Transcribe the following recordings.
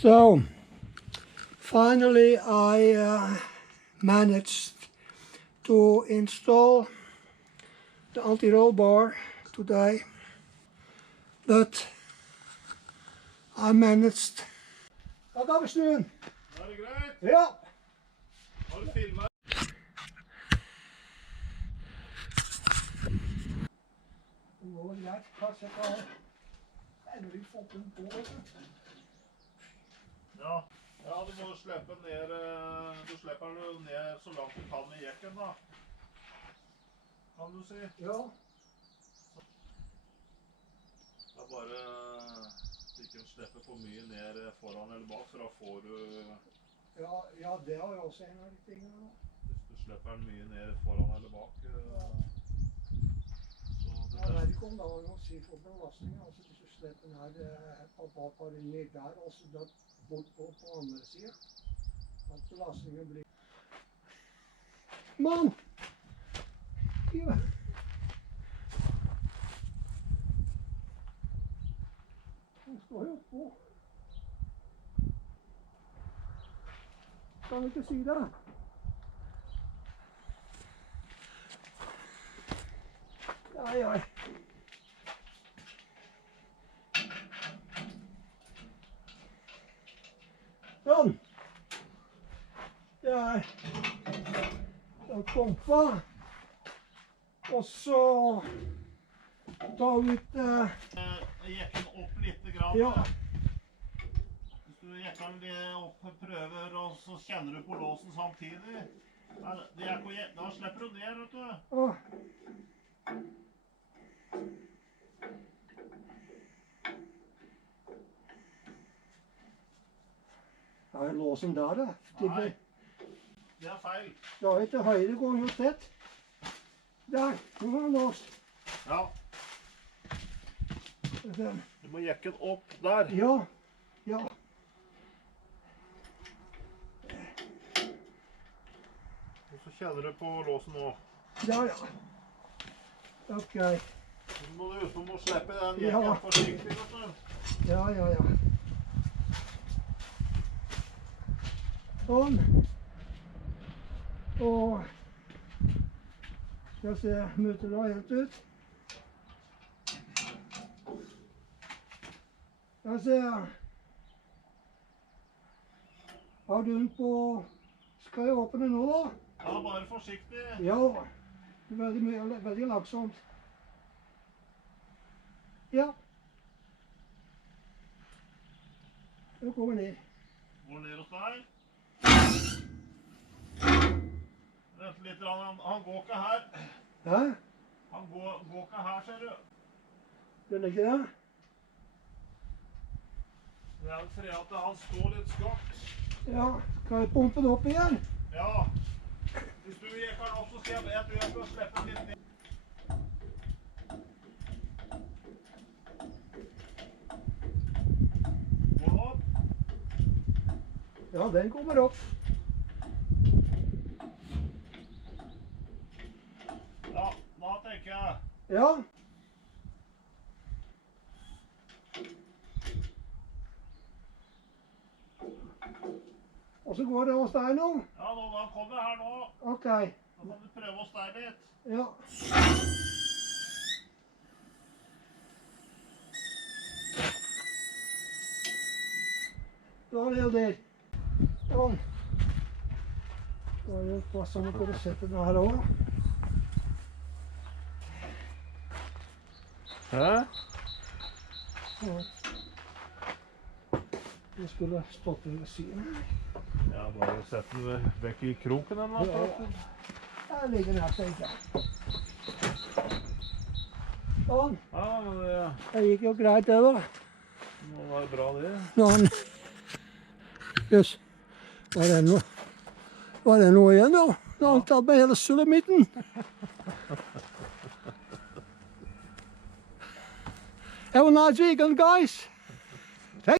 So finally I managed to install the anti-roll bar today, but I managed. Da kan vi snu den. Er det greit? Ja. Har du filmet? Det går vel greit. Kanskje jeg har endelig fått den på. Ja. Ja, du må slippe ned, du slipper den ned så langt du kan i jekken da. Kan du si? Ja. Det er bare ikke å slippe for mye ned foran eller bak, for da får du... Ja, det har jeg også en av de tingene nå. Hvis du slipper den mye ned foran eller bak, så det Jeg vet ikke om det har noe å si for belastningen. Altså hvis du slipper den her bak og ned der, altså da bort på andre siden, at belastningen blir... Mann! Ja. Den står jo på. Kan du ikke si det? Oi. Sånn. Der. Da kompa. Og så ta ut jekken opp litt grann. ja. Hvis du jekker den opp, prøver, og så kjenner du på låsen samtidig. Da slipper du ned, vet du. Ja, låsen der da. Nei, det er feil. Da etter høyre går jo tett. Der, nå var den låst. Ja. Du må jekke den opp der. Ja, ja. Og så kjenner du på låsen nå. Der, ja. Ok. Så må du huske om å slippe den jekken forsiktig, vet du. Ja. Sånn. Og skal se, møter da helt ut. Jeg ser. Har du den på... Skal jeg åpne nå da? Ja, bare forsiktig. Ja, veldig langsomt. Ja. Nå kommer ned. Går ned hos deg. Vent litt, han går ikke her. Hæ? Han går ikke her, ser du. Den ikke det? Det er fordi at han står litt skakt. Ja, kan jeg pumpe den opp igjen? Ja. Hvis du jekker den opp, så skal jeg skal slippe den litt ned. Går den opp? Ja, den kommer opp. Ja, da tenker jeg. Ja. Og så går det hos deg nå? Ja, han kommer her nå. Ok. Da kan du prøve hos deg litt. Ja. Da er det jo der. Sånn. Da er det plass om å kunne sette den her også. Hæ? Ja. Jeg skulle stått ved siden. Ja, bare sett den vekk i kroken eller noe. Ja. Der ligger den her, tenker jeg. Sånn. Ja, Det gikk jo greit det da. det må være bra det. Nå han... Jøss. Var det noe igjen da? Nå har han tatt med hele sulamitten. Have a nice weekend, guys. Hey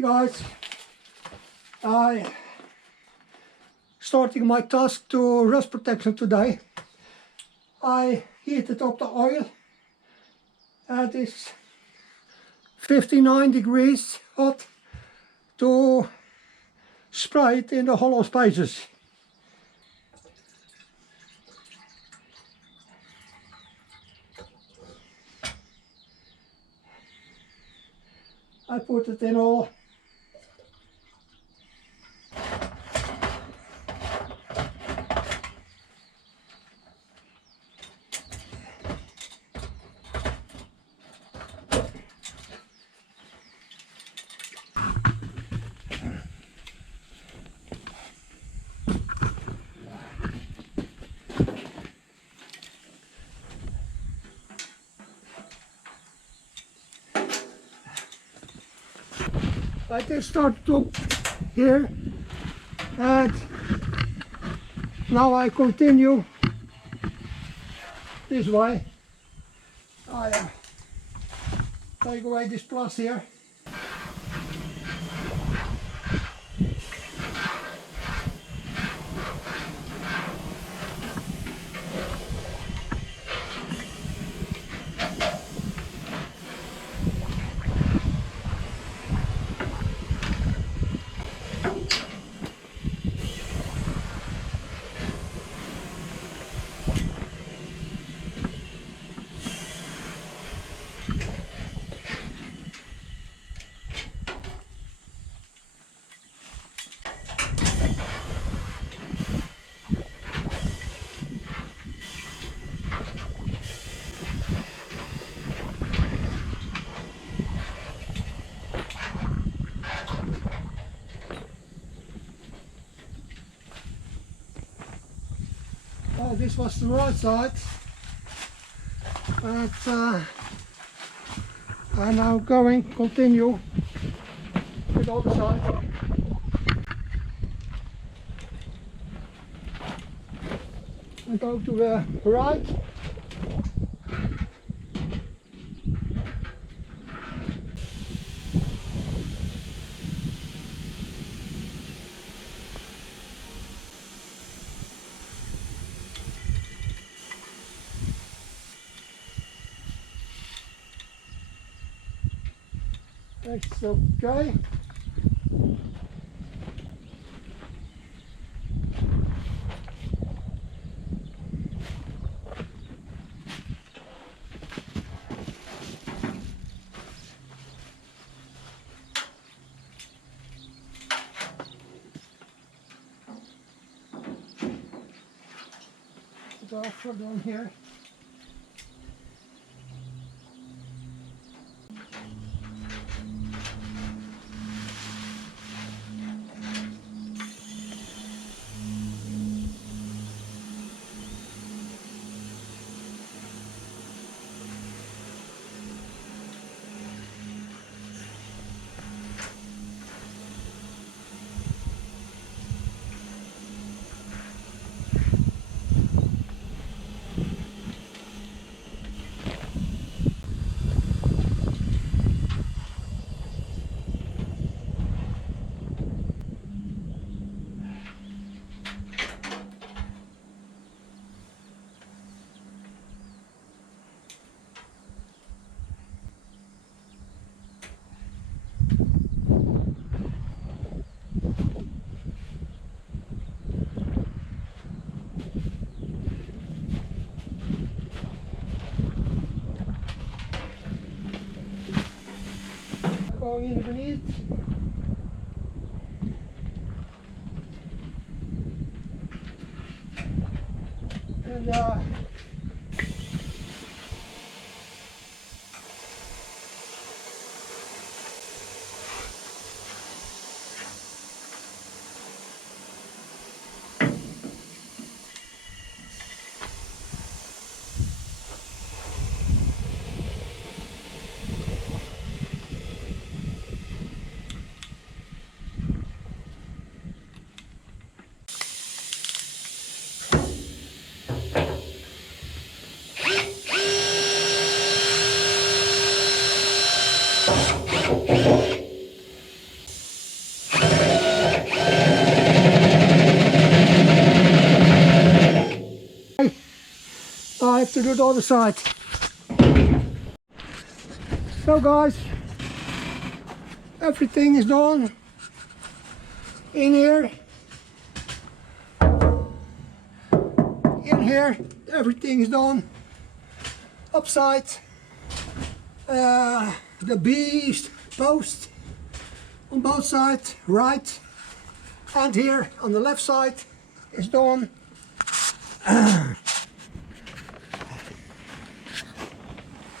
guys, starting my task to rust protection today. I heated up the oil. That is 59 degrees hot to spray it in the hollow spaces. I put it in all. I just started up here and now I continue this way. I take away this plus here. This was the right side, and I'm now continue with the other side. And go to the right. That's okay. Go for down here. Going in beneath. And I have to do the other side. So guys, everything is done. In here, everything is done. Upside, the beast post on both sides, right, and here on the left side is done.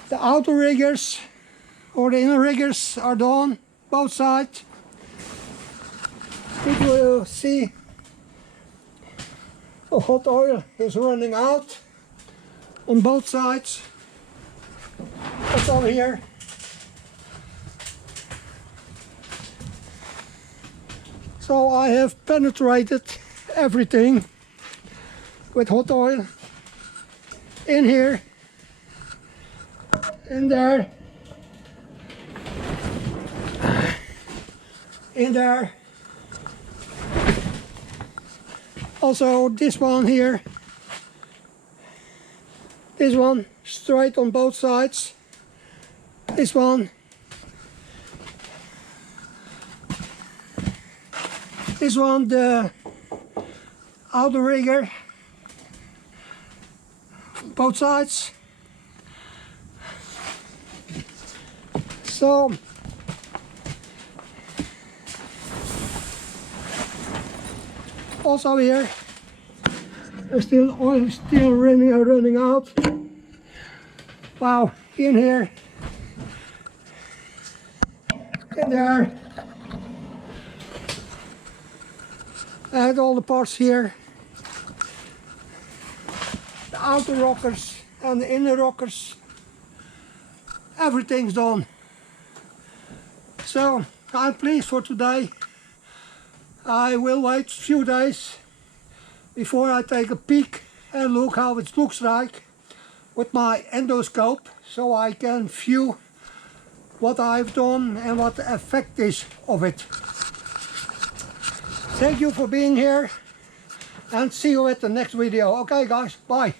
The outer riggers or the inner riggers are done, both sides. You will see the hot oil is running out on both sides. What's over here? So I have penetrated everything with hot oil in here, in there, in there. Also this one here, this one straight on both sides, this one, the outer rigger, both sides. So also here, oil is still running out. Wow, in here, in there, and all the parts here, the outer rockers and the inner rockers, everything's done. So I'm pleased for today. I will wait a few days before I take a peek and look how it looks like with my endoscope, so I can view what I've done and what the effect is of it. Thank you for being here and see you at the next video. Okay guys, bye.